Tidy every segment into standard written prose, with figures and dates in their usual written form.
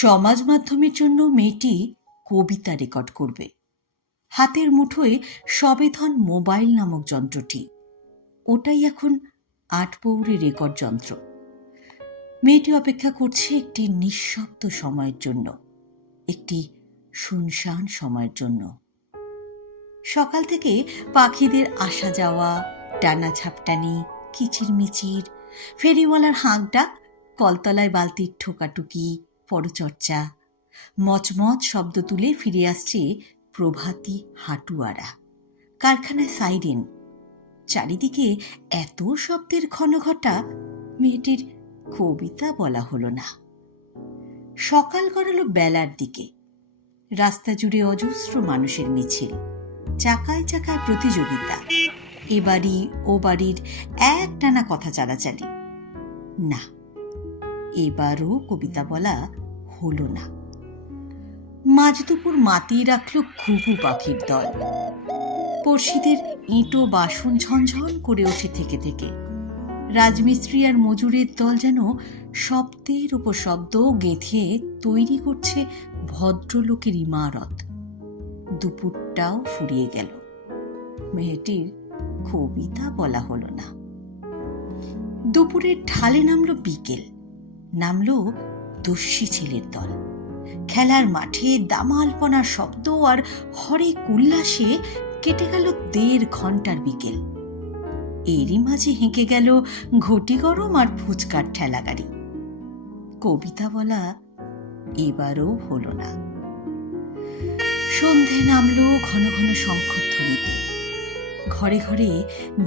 সমাজ মাধ্যমের জন্য মেয়েটি কবিতা রেকর্ড করবে। হাতের মুঠোয় সবেধন মোবাইল নামক যন্ত্রটি, ওটাই এখন ৮ পৌরে রেকর্ড যন্ত্র। মেয়েটি অপেক্ষা করছে একটি নিঃশব্দ সময়ের জন্য, একটি শুনশান সময়ের জন্য। সকাল থেকে পাখিদের আসা যাওয়া, ডানা ঝাপটানি, কিচিরমিচির, ফেরিওয়ালার হাঁক ডাক, কলতলায় বালতির ঠোকাটুকি, পরচর্চা, মচমচ শব্দ তুলে ফিরে আসছে প্রভাতী হাঁটুয়ারা, কারখানায় সাইরেন। চারিদিকে এত শব্দের ঘনঘটা, মেয়েটির কবিতা বলা হলো না। সকাল গড়ালো বেলার দিকে। রাস্তা জুড়ে অজস্র মানুষের মিছিল, চাকায় চাকায় প্রতিযোগিতা, এ বাড়ি ও বাড়ির একটানা কথা চালাচালি। না, এবারও কবিতা বলা হলো না। মাঝ দুপুর মাতিয়ে রাখল ঘুঘু পাখির দল। পড়শিদের ইঁটো বাসন ঝনঝন করে ওঠে থেকে থেকে। রাজমিস্ত্রি আর মজুরের দল যেন শব্দের উপর শব্দ গেঁথে তৈরি করছে ভদ্রলোকের ইমারত। দুপুরটাও ফুরিয়ে গেল, মেয়েটির কবিতা বলা হলো না। দুপুরের ঢালে নামলো বিকেল, নামলো দস্যি ছেলের দল। খেলার মাঠে দামালপনার শব্দ আর হরেক উল্লাসে কেটে গেল ১.৫ ঘন্টার বিকেল। এরই মাঝে হেঁকে গেল ঘটি গরম আর ফুচকার ঠেলা গাড়ি। কবিতা বলা এবারও হলো না। সন্ধে নামলো ঘন ঘন শঙ্খধ্বনিতে। ঘরে ঘরে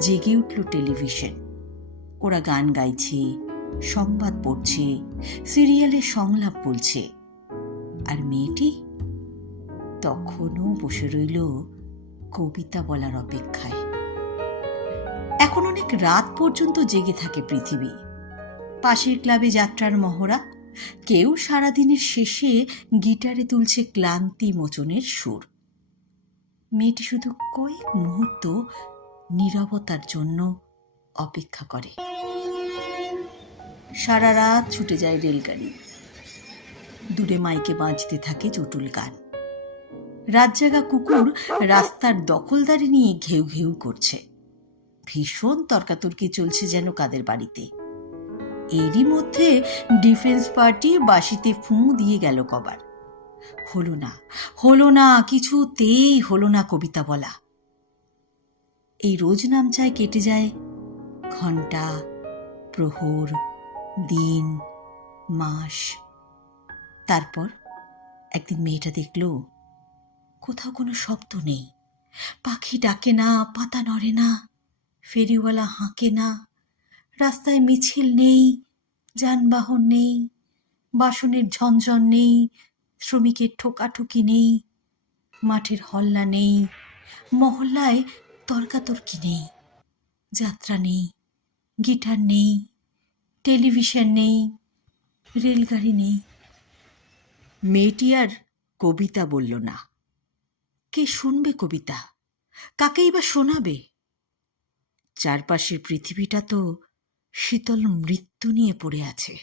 জেগে উঠল টেলিভিশন। ওরা গান গাইছে, সংবাদ পড়ছে, সিরিয়ালের সংলাপ বলছে। আর মেয়েটি তখনও বসে রইল কবিতা বলার অপেক্ষায়। এখন অনেক রাত পর্যন্ত জেগে থাকে পৃথিবী। পাশের ক্লাবে যাত্রার মহড়া, কেউ সারাদিনের শেষে গিটারে তুলছে ক্লান্তি মোচনের সুর। মেয়েটি শুধু কয়েক মুহূর্ত নীরবতার জন্য অপেক্ষা করে। সারা রাত ছুটে যায় রেলগাড়ি। দূরে মাইকে বাজতে থাকে চটুল গান। রাতজাগা কুকুর রাস্তার দখলদারি নিয়ে ঘেউ ঘেউ করছে। ভীষণ তর্কাতর্কি চলছে যেন কাদের বাড়িতে। এরই মধ্যে ডিফেন্স পার্টি বাঁশিতে ফুঁ দিয়ে গেল কবার। হলো না, কিছুতেই হলো না কবিতা বলা। এই রোজ নামচায় কেটে যায় ঘণ্টা, প্রহর, দিন, মাস। তারপর একদিন মেয়েটা দেখল কোথাও কোনো শব্দ নেই। পাখি ডাকে না, পাতা নড়ে না, ফেরিওয়ালা হাঁকে না, রাস্তায় মিছিল নেই, যানবাহন নেই, বাসনের ঝনঝন নেই, শ্রমিকের ঠোকাঠুকি নেই, মাঠের হল্লা নেই, মহল্লায় তর্কাতর্কি নেই, যাত্রা নেই, গিটার নেই, টেলিভিশন নেই, রেলগাড়ি নেই। মেয়েটি আর কবিতা বলল না। কে শুনবে কবিতা? কাকেই বা শোনাবে? চারপাশের পৃথিবীটা তো শীতল মৃত্যু নিয়ে পড়ে আছে।